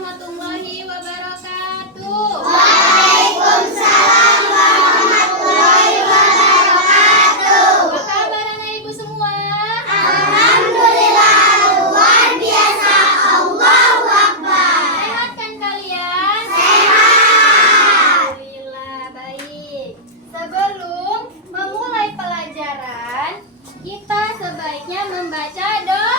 warahmatullahi wabarakatuh. Waalaikumsalam warahmatullahi wabarakatuh. Apa kabar anak ibu semua? Alhamdulillah, luar biasa. Allahu Akbar. Sehat kan kalian? Sehat. Alhamdulillah, baik. Sebelum memulai pelajaran, kita sebaiknya membaca doa.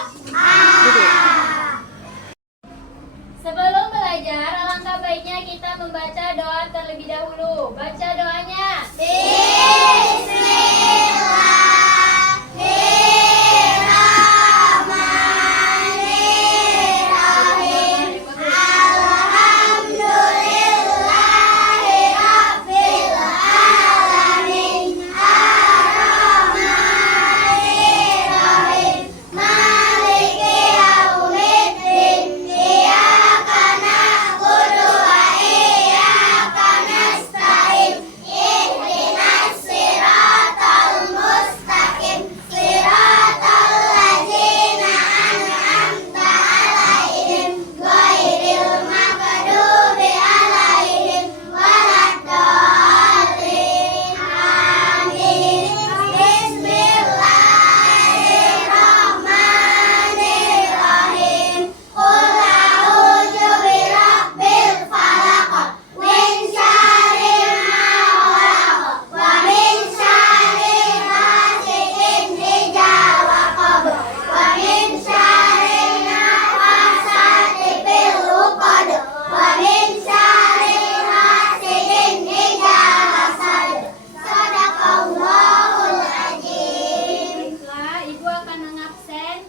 Sebelum belajar, alangkah baiknya kita membaca doa terlebih dahulu. Baca doanya. Bismillahirrahmanirrahim. Alhamdulillahirabbil alamin. Arrahmanirrahim. Maliki yaumiddin. Iyyaka na'budu wa iyyaka nasta'in. Ihdinas siratal mustaqim. Siratal ladzina an'amta 'alaihim ghairil maghdubi 'alaihim waladdallin. Amin. Bismillahirrahmanirrahim. Qul a'udzu birabbil falaq min syarri ma khalaq wa min syarri hasidin idza waqab wa min syarri nafasati fil 'uqad wa min syarri hasidin idza hasad. Shadaqallahul azim. Baiklah, ibu akan mengabsen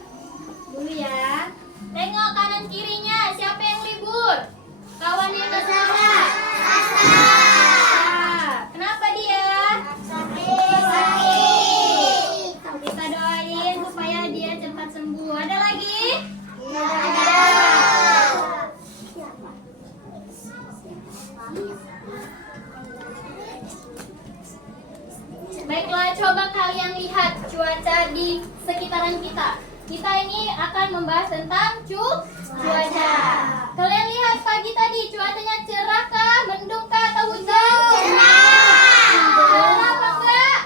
dulu ya. Tengok kanan kirinya, siapa yang libur? Kawannya Kak Sarah. Kenapa dia? Kita doain supaya dia cepat sembuh. Ada lagi? Baiklah, coba kalian lihat cuaca di sekitaran kita. Kita ini akan membahas tentang cuaca. Kalian lihat pagi tadi cuacanya cerah kah, mendung kah, atau hujan? Cerah apa enggak?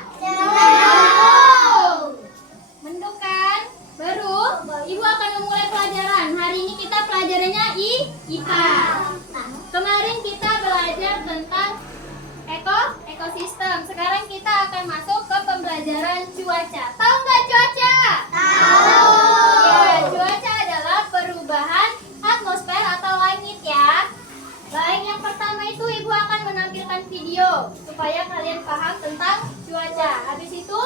Mendung kan? Baru ibu akan memulai pelajaran. Hari ini kita pelajarannya IPA. Kemarin kita belajar tentang ekosistem. Sekarang kita akan masuk ke pembelajaran cuaca. Tahu nggak cuaca? Ya, cuaca adalah perubahan atmosfer atau langit ya. Baik, yang pertama itu ibu akan menampilkan video supaya kalian paham tentang cuaca. Habis itu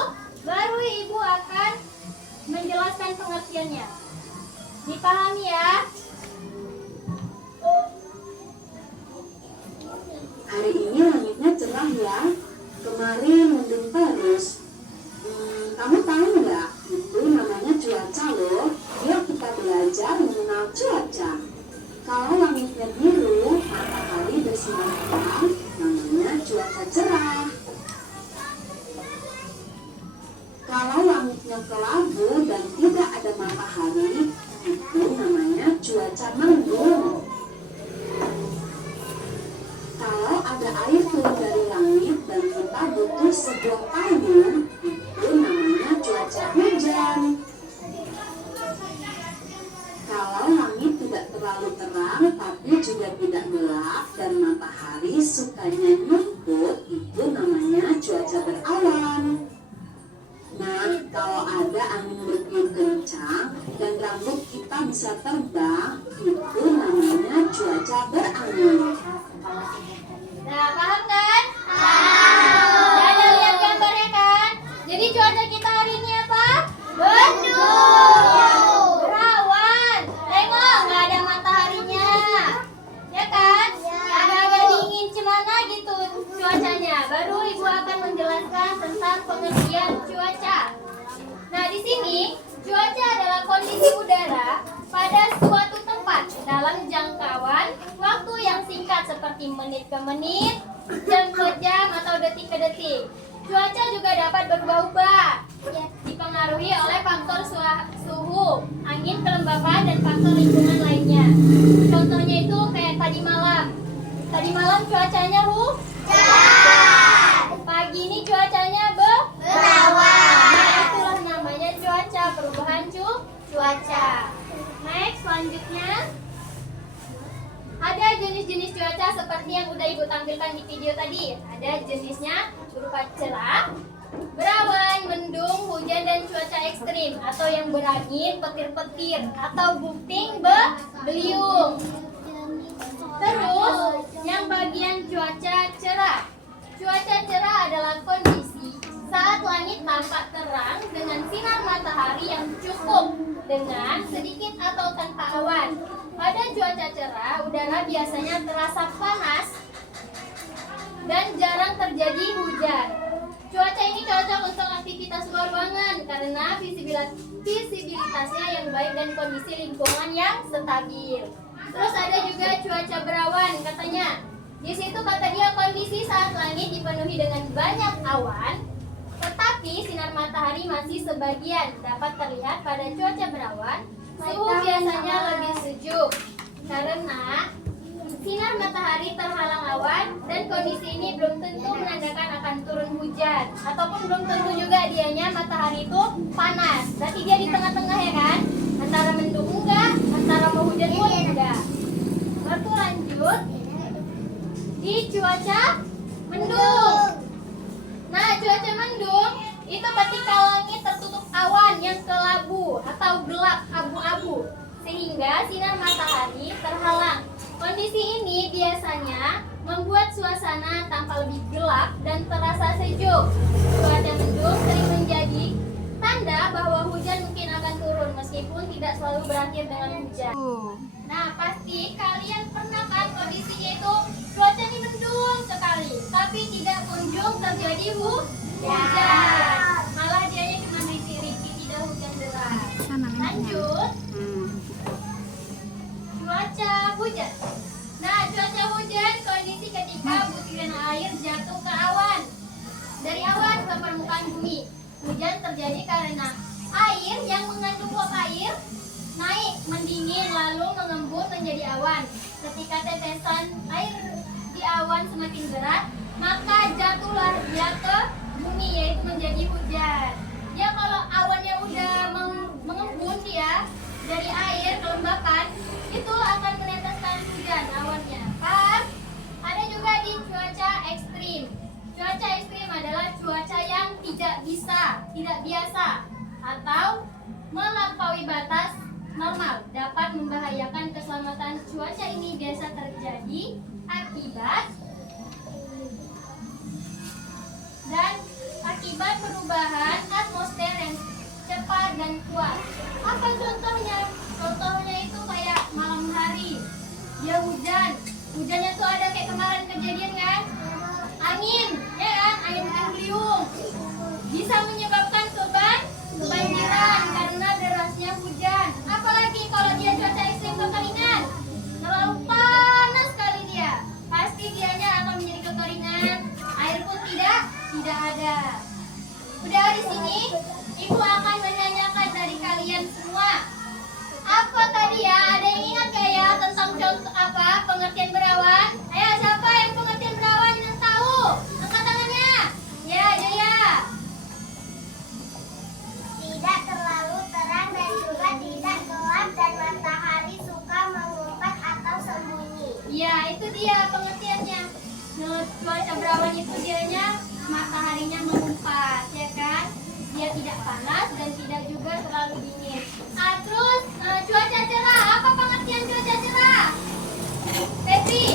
baru ibu akan menjelaskan pengertiannya. Dipahami ya? Hari ini langitnya cerah ya. Kemarin mendung terus. Kamu tahu nggak? Itu namanya cuaca loh. Yuk kita belajar mengenal cuaca. Kalau langitnya biru, matahari bersinar terang, namanya cuaca cerah. Kalau langitnya kelabu dan tidak ada matahari, itu namanya cuaca mendung. Kalau ada air turun dari langit dan kita butuh sebuah payung, itu namanya cuaca hujan. Kalau langit tidak terlalu terang tapi juga tidak gelap dan matahari sukanya nyumput, itu namanya cuaca berawan. Nah, kalau ada angin bertiup kencang dan rambut kita bisa terbang, itu namanya cuaca berangin. Nah, paham kan? Ya, ada lihat gambarnya kan? Jadi cuaca kita hari ini apa? Mendung. Berawan. Tengok, nggak ada mataharinya. Ya kan? Agak-agak dingin cemana gitu cuacanya. Baru ibu akan menjelaskan tentang pengertian cuaca. Nah, di sini cuaca adalah kondisi udara pada suatu tempat dalam jangkauan waktu yang singkat seperti menit ke menit, jam ke jam, atau detik ke detik. Cuaca juga dapat berubah-ubah, dipengaruhi oleh faktor suhu, angin, kelembapan, dan faktor lingkungan lainnya. Contohnya itu Tadi malam cuacanya pagi ini cuacanya Berawan. Nah, itulah namanya cuaca, perubahan cuaca. Next, selanjutnya ada jenis-jenis cuaca seperti yang udah Ibu tampilkan di video tadi. Ada jenisnya berupa cerah, berawan, mendung, hujan, dan cuaca ekstrim atau yang berangin, petir-petir atau buting beliung. Terus yang bagian cuaca cerah. Cuaca cerah adalah kondisi saat langit tampak terang dengan sinar matahari yang cukup dengan sedikit atau tanpa awan. Pada cuaca cerah, udara biasanya terasa panas dan jarang terjadi hujan. Cuaca ini cocok untuk aktivitas luar ruangan karena visibilitasnya yang baik dan kondisi lingkungan yang stabil. Terus ada juga cuaca berawan, katanya. Di situ kata dia kondisi saat langit dipenuhi dengan banyak awan, tetapi sinar matahari masih sebagian dapat terlihat. Pada cuaca berawan, suhu biasanya lebih sejuk karena sinar matahari terhalang awan dan kondisi ini belum tentu menandakan akan turun hujan ataupun belum tentu juga dianya matahari itu panas. Berarti dia di tengah-tengah ya kan? Antara mendung enggak, antara mau hujan pun enggak. Lalu lanjut di cuaca mendung. Nah, cuaca mendung itu ketika langit tertutup awan yang kelabu atau gelap abu-abu sehingga sinar matahari terhalang. Kondisi ini biasanya membuat suasana tampak lebih gelap dan terasa sejuk. Cuaca mendung sering menjadi tanda bahwa hujan mungkin akan turun meskipun tidak selalu berakhir dengan hujan. Nah, pasti kalian pernah kan kondisinya itu cuaca ini mendung sekali, tapi tidak kunjung terjadi hujan. Malah dia cuma rikit-rikit, tidak hujan deras. Lanjut. Cuaca hujan. Nah, cuaca hujan kondisi ketika butiran air jatuh ke awan. Dari awan ke permukaan bumi. Hujan terjadi karena air yang mengandung uap air naik mendingin lalu mengembun menjadi awan. Ketika tetesan air di awan semakin berat, maka jatuhlah dia ke bumi, yaitu menjadi hujan. Ya, kalau awannya udah mengembun dia dari air kelembapan, itu akan meneteskan hujan awannya. Kan? Ada juga di cuaca ekstrim. Cuaca ekstrim adalah cuaca yang tidak biasa atau melampaui batas normal, dapat membahayakan keselamatan. Cuaca ini biasa terjadi akibat perubahan atmosfer yang cepat dan kuat. Apa contohnya? Contohnya itu kayak malam hari dia hujannya tuh ada kayak kemarin kejadian kan, angin ya kan, angin beliung bisa menyebabkan kebanjiran karena derasnya hujan. Apalagi kalau dia cuaca ekstrim kekeringan, terlalu panas sekali dia, pasti dianya akan menjadi kekeringan, air pun tidak ada. Udah di sini Ibu akan menanyakan dari kalian semua. Apa tadi ya? Ada yang ingat gak ya tentang contoh pengertian berawan? Ayo, siapa yang pengertian berawan yang tahu? Angkat tangannya. Ya, Jaya. Tidak terlalu terang dan juga tidak gelap dan matahari suka mengumpat atau sembunyi. Ya, itu dia pengertiannya. Cuaca berawan itu dianya mataharinya mengumpat, ya kan? Dia tidak panas dan tidak juga terlalu dingin. Terus cuaca cerah. Apa pengertian cuaca cerah? Pepi.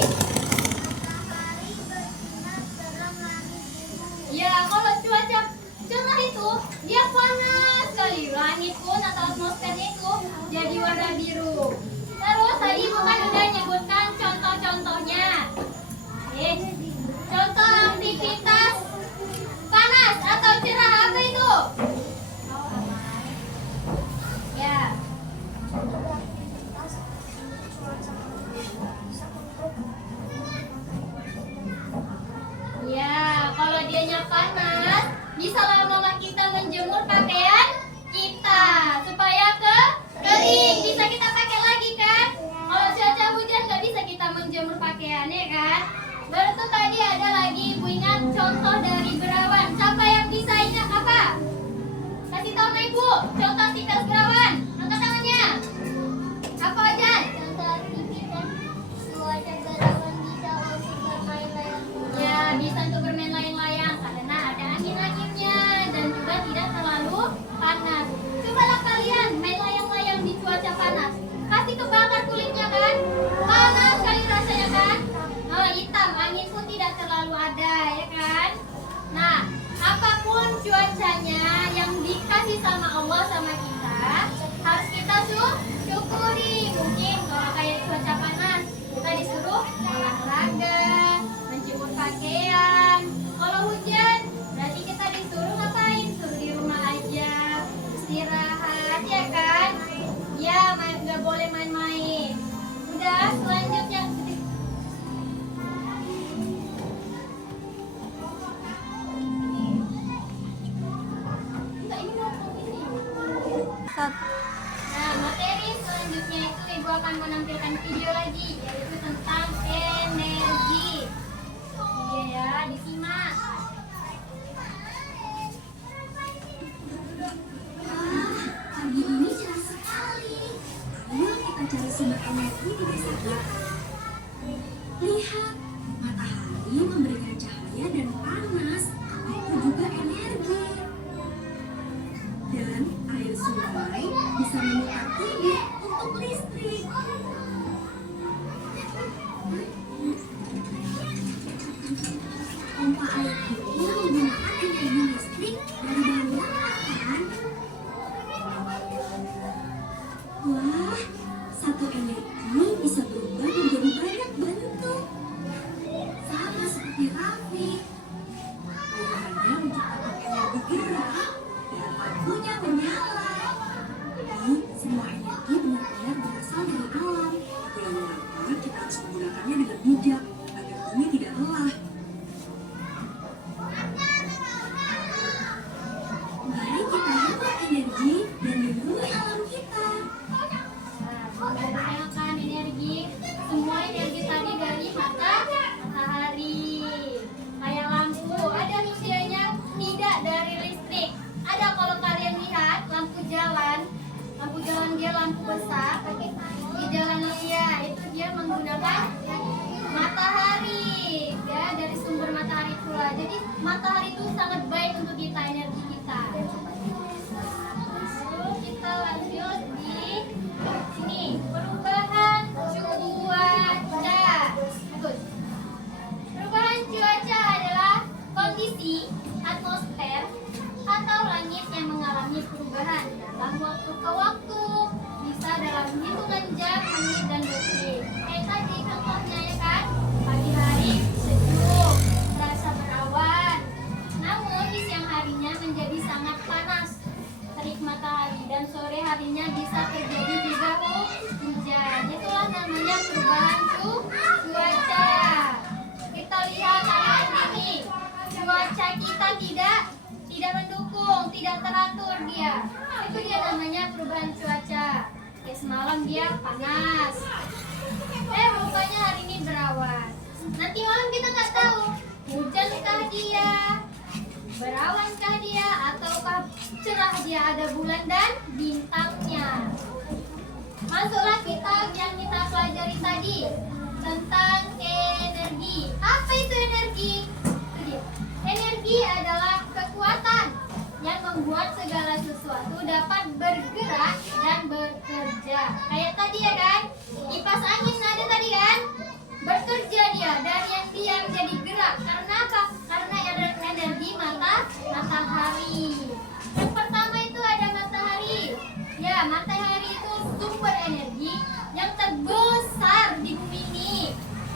Matahari bersinar terang langit biru. Ya, kalau cuaca cerah itu dia panas sekali. Langit pun atau atmosfernya itu jadi warna biru. Terus tadi bukan udah nyebutkan contoh-contohnya. Contoh aktivitas panas atau cerah apa itu? Ya. contoh dari berawan. Siapa yang bisa ingat apa? Kasih tahu sama ibu. Contoh aktivitas berawan. Angkat tangannya. Apa aja? Contoh aktivitas cuaca berawan bisa untuk bermain layang. Ya, bisa untuk bermain layang-layang karena ada angin-anginnya dan juga tidak terlalu panas. Cobalah kalian main layang-layang di cuaca panas. Kasih kebakar kulitnya kan? Panas sekali rasanya kan? Oh, hitam, angin pun tidak terlalu ada ya kan? Nah, apapun cuacanya yang dikasih sama Allah sama kita, harus kita syukuri. Mungkin kalau kayak cuaca panas, kita disuruh olahraga, menjemur pakaian. Kalau hujan, berarti kita disuruh ngapain? Suruh di rumah aja, istirahat ya kan? Ya, nggak boleh main-main. Udah, selanjutnya. Enggak, ini dong, ini. Nah, materi selanjutnya itu Ibu akan menampilkan video lagi, yaitu tentang energi. Iya ya, disimak. Pagi ini cerah sekali. Ayo kita cari sumber energi di desa kita. Lihat, matahari memberikan cahaya dan panas, itu juga energi. Dan air sungai bisa memutar bumi untuk listrik. Pompa air itu menggunakan energi listrik dari bahan bakar kan? Wah, satu energi bisa berubah menjadi banyak bentuk. Sama seperti Raffi. Ayahnya menciptakan energi gerak dan lampunya menyala. Jadi, semua energi benar-benar berasal dari alam. Itulah mengapa kita harus menggunakannya dengan bijak agar bumi tidak lelah. Mari kita hemat energi dan lindungi alam kita. Menggunakan energi, semua energi tadi dari matahari. Kayak lampu, ada usianya tidak dari listrik. Ada kalau kalian lihat lampu jalan dia lampu besar di jalan raya itu dia menggunakan matahari ya, dari sumber matahari pula. Jadi matahari itu sangat baik untuk kita, energi kita. Lalu kita lanjut di sini, perubahan cuaca. Bagus. Perubahan cuaca adalah kondisi atmosfer atau langit yang mengalami perubahan dalam waktu ke waktu, bisa dalam hitungan jam, menit, dan detik. Kayak tadi contohnya ya kan, pagi hari sejuk, terasa berawan. Namun di siang harinya menjadi sangat panas, terik matahari, dan sore harinya bisa terjadi juga hujan. Itulah namanya perubahan cuaca. Kita lihat hari ini, cuaca kita tidak mendukung, tidak teratur dia. Itu dia namanya perubahan cuaca. Kayak semalam dia panas. Rupanya hari ini berawan. Nanti malam kita nggak tahu hujankah dia, berawankah dia, ataukah cerah dia, ada bulan dan bintangnya. Masuklah kitab yang kita pelajari tadi tentang energi. Apa itu energi? Itu dia. Energi adalah kekuatan yang membuat segala sesuatu dapat bergerak dan bekerja. Kayak tadi ya kan? Kipas angin ada tadi kan? Bekerja dia dari yang diam jadi gerak. Karena apa? Karena energi matahari. Yang pertama itu ada matahari. Ya, matahari itu sumber energi yang terbesar di bumi ini.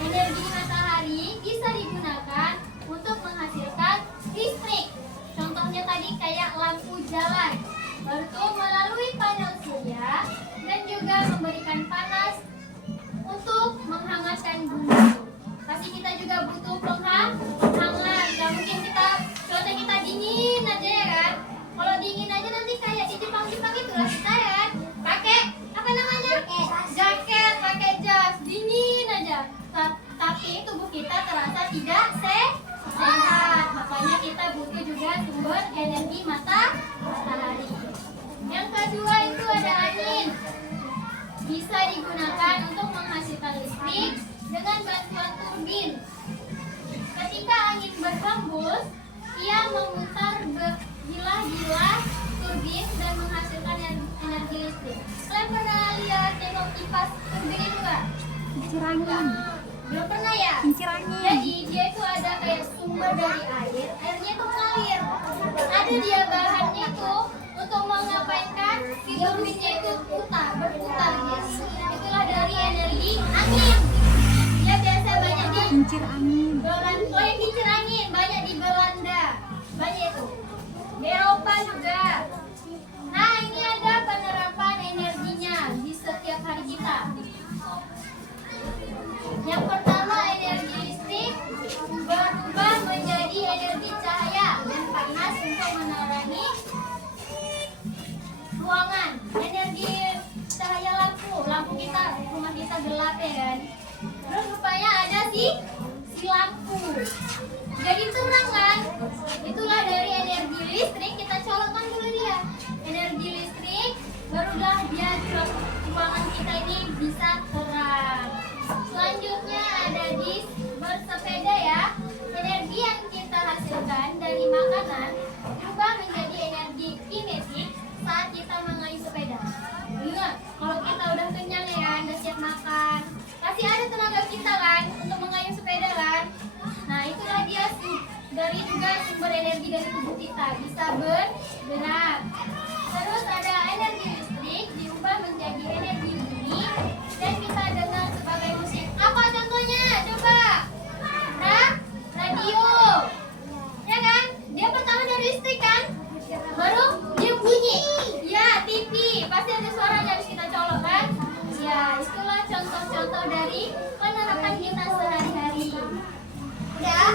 Energi matahari bisa digunakan untuk menghasilkan listrik. Contohnya tadi kayak lampu jalan, lalu melalui panel surya dan juga memberikan panas digunakan untuk menghasilkan listrik dengan bantuan turbin. Ketika angin berhembus, ia memutar bergilah-gilah turbin dan menghasilkan energi listrik. Kalian pernah lihat tengok kipas turbin itu nggak? Kincir angin. Belum pernah ya? Kincir angin. Jadi dia itu ada kayak sumber dari air, airnya itu mengalir. Ada dia bahannya itu untuk mengapainkan si turbinnya itu berputar dia. Itulah dari energi angin. Dia biasa banyak di Kincir angin. Belanda. Oh yang kincir angin banyak di Belanda. Banyak itu. Di Eropa juga. Nah ini ada penerapan energinya di setiap hari kita. Yang pertama energi listrik berubah menjadi energi cahaya dan panas untuk menerangi ruangan. Energi cahaya lampu kita, rumah kita gelap ya kan. Terus rupanya ada si lampu. Jadi terang kan? Itulah dari energi listrik. Kita colokkan dulu dia. Energi listrik barulah dia ruangan kita ini bisa terang. Selanjutnya ada di bersepeda ya. Energi yang kita hasilkan dari makanan berubah menjadi energi kinetik saat kita mengayuh sepeda. Ingat, kalau kita udah kenyang ya, udah siap makan, pasti ada tenaga kita kan untuk mengayuh sepeda kan. Nah itulah dia dari juga sumber energi dari tubuh kita bisa bergerak. Terus ada energi listrik diubah menjadi energi bunyi dan kita dengar sebagai musik. Apa contohnya? Coba. Nah, radio. Ya kan? Dia pertama dari listrik kan? Baru dia bunyi. Ya, TV. Pasti ada suaranya harus kita colok kan? Ya, itulah contoh-contoh dari penerapan kita sehari-hari. Udah?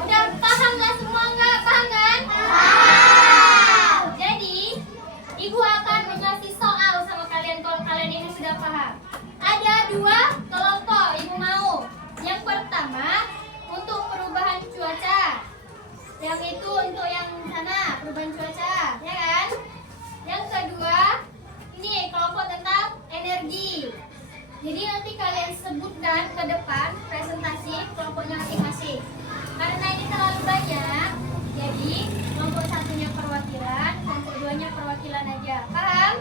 Udah paham nggak semua nggak? Paham kan? Paham. Jadi, Ibu akan mengasih soal sama kalian kalau kalian ini sudah paham. Ada 2 kelompok Ibu mau. Yang pertama untuk perubahan cuaca. Yang itu untuk yang sana perubahan cuaca, ya kan? Yang kedua ini kelompok tentang energi. Jadi nanti kalian sebutkan ke depan presentasi kelompoknya masing-masing. Karena ini terlalu banyak, jadi kelompok satunya perwakilan, kelompok 2-nya perwakilan aja. Paham?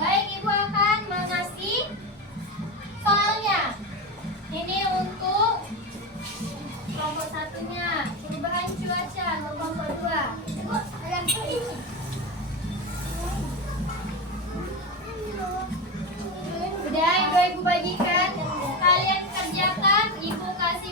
Baik, Ibu akan mengasih soalnya. Ini untuk kelompok satunya perubahan cuaca, untuk kelompok 2. Ibu, yang ini. Udah, Ibu bagikan. Kalian kerjakan, Ibu kasih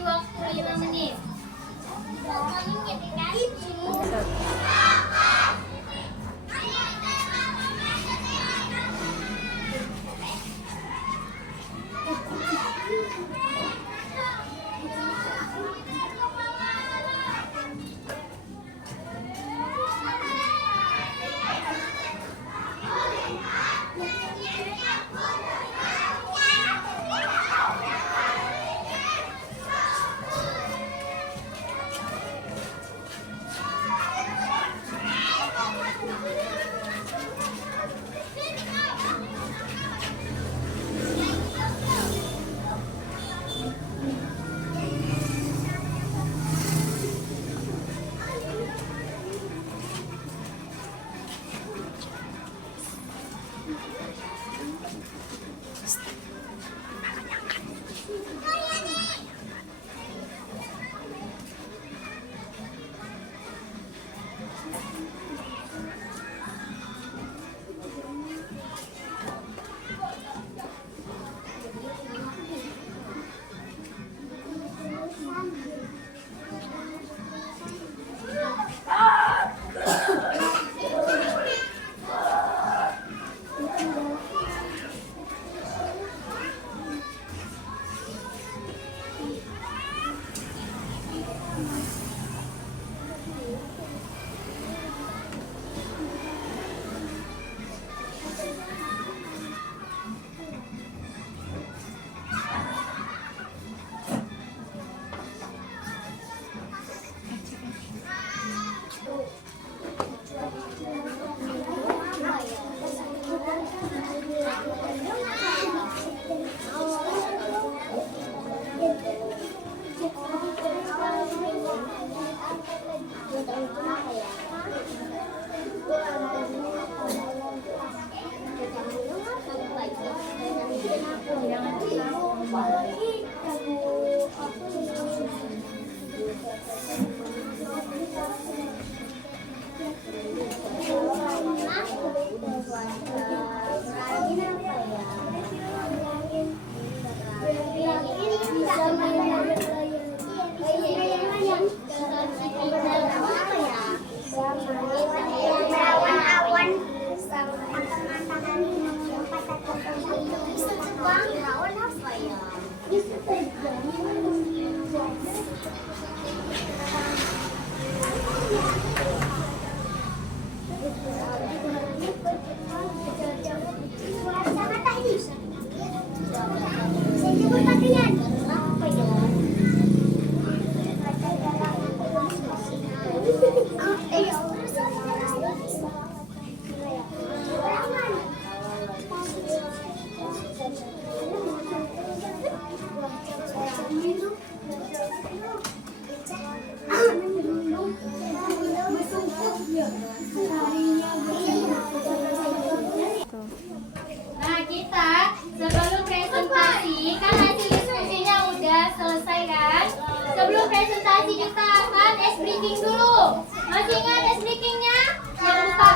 Nah, kita sebelum presentasi, kan hasil diskusinya udah selesai kan? Sebelum presentasi kita akan es briefing dulu. Masih ingat es briefingnya? Yang buka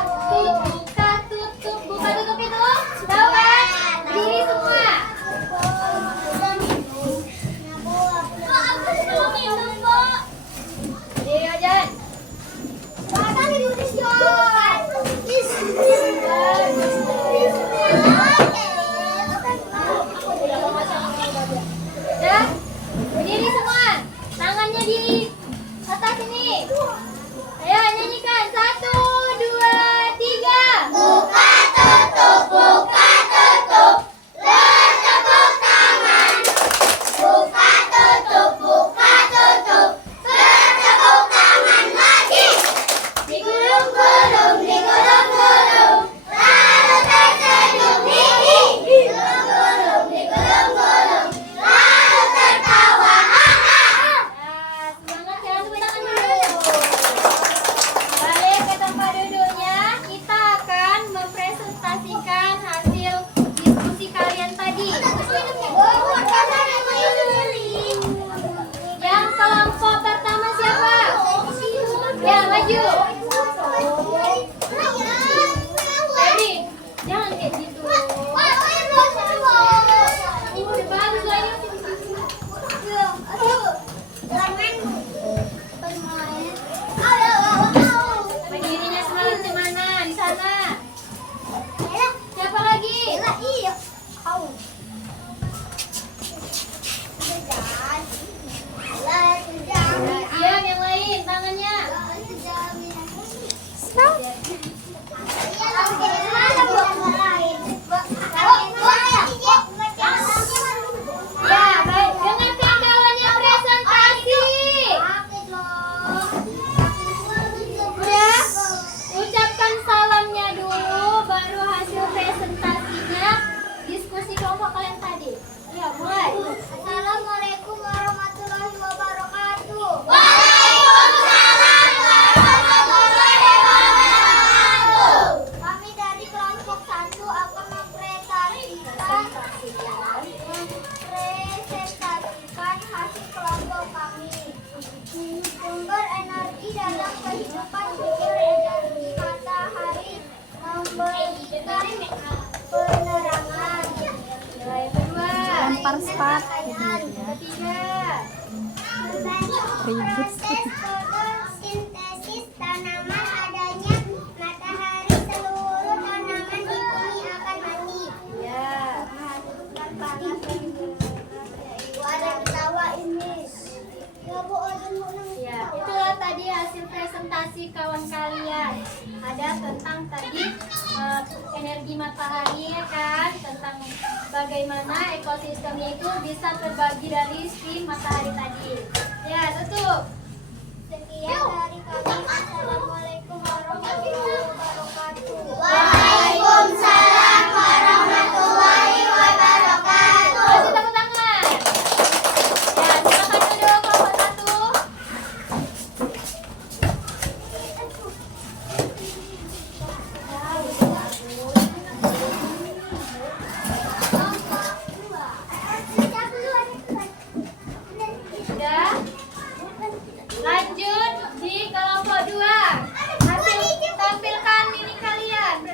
tutup, buka tutup itu? Tahu kan? Berdiri semua. Berdiri aja. Ya, berdiri semua. Tangannya di atas ini. Ayo nyanyikan. 1, 2, 3. Buka tutup, buka tutup, bertepuk tangan. Buka tutup, bertepuk tangan lagi. Digulung-gulung, digulung-gulung, lalu tersenyum gigi. Digulung-gulung, lalu tertawa haha. Nah, semangat ya, tepuk tangan dulu. Balik ke tempat duduknya, kita akan mempresentasikan hasil diskusi kalian tadi. Yang kelompok pertama siapa? Ya, maju. Febri, jangan kayak gitu. Udah bagus lah ini. Berdirinya semalam di mana? Di sana. Siapa lagi? Diam yang lain, tangannya. Ya, baik. Dengarkan kawannya presentasi. Udah? Ucapkan salamnya dulu, baru hasil presentasinya. Diskusi kelompok kalian tadi. Ya, mulai. Assalamualaikum warahmatullahi wabarakatuh. Kami dari kelompok 1 akan mempresentasikan hasil kelompok kami. Sumber energi dalam kehidupan sumber energi matahari memberikan penerangan. Yang kedua. Lempar sepatu. Ketiga. Ribut. Fotosintesis tanaman adanya matahari seluruh tanaman di bumi akan mati. Ya. Menghasilkan panas dan ada ketawa ini. Ya Bu, Ya, itulah tadi hasil presentasi kawan kalian. Ada tentang tadi energi matahari ya kan, tentang bagaimana ekosistemnya itu bisa terbagi dari si matahari tadi. Ya, tutup. sekian dari kami. Assalamualaikum warahmatullahi wabarakatuh. Waalaikumsalam warahmatullahi wabarakatuh. Kasih tepuk tangan. Ya, silakan duduk kelompok 1. Sudah? Lanjut di kelompok 2. Hasil tampilkan ini kalian.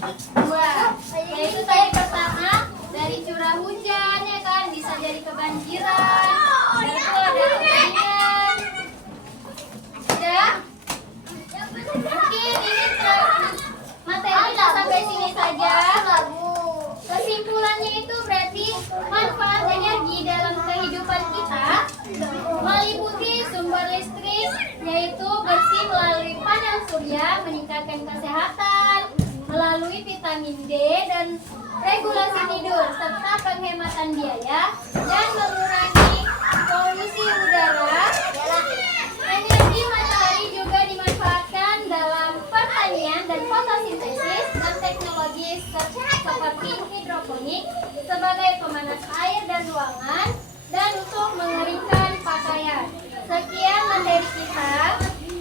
Dua, yaitu tadi pertama dari curah hujan ya kan, bisa jadi kebanjiran, itu ada kekeringan. Sudah? Mungkin ini materinya sampai sini saja. Kesimpulannya itu berarti manfaat energi dalam kehidupan kita meliputi sumber listrik, yaitu bersih melalui panel surya, meningkatkan kesehatan melalui vitamin D dan regulasi tidur, serta penghematan biaya dan mengurangi polusi udara. Energi matahari juga dimanfaatkan dalam pertanian dan fotosintesis dan teknologi seperti hidroponik sebagai pemanas air dan ruangan dan untuk mengeringkan pakaian. Sekian materi kita.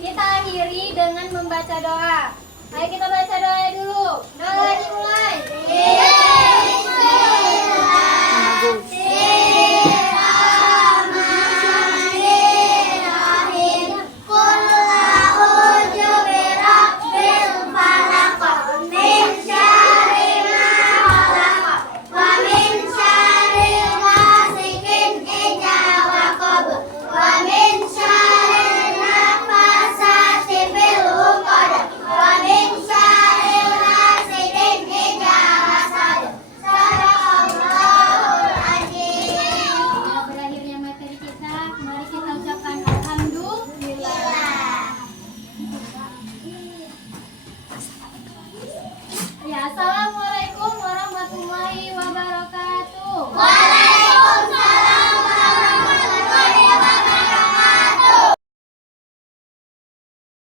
Kita akhiri dengan membaca doa. Ayo kita baca doa dulu.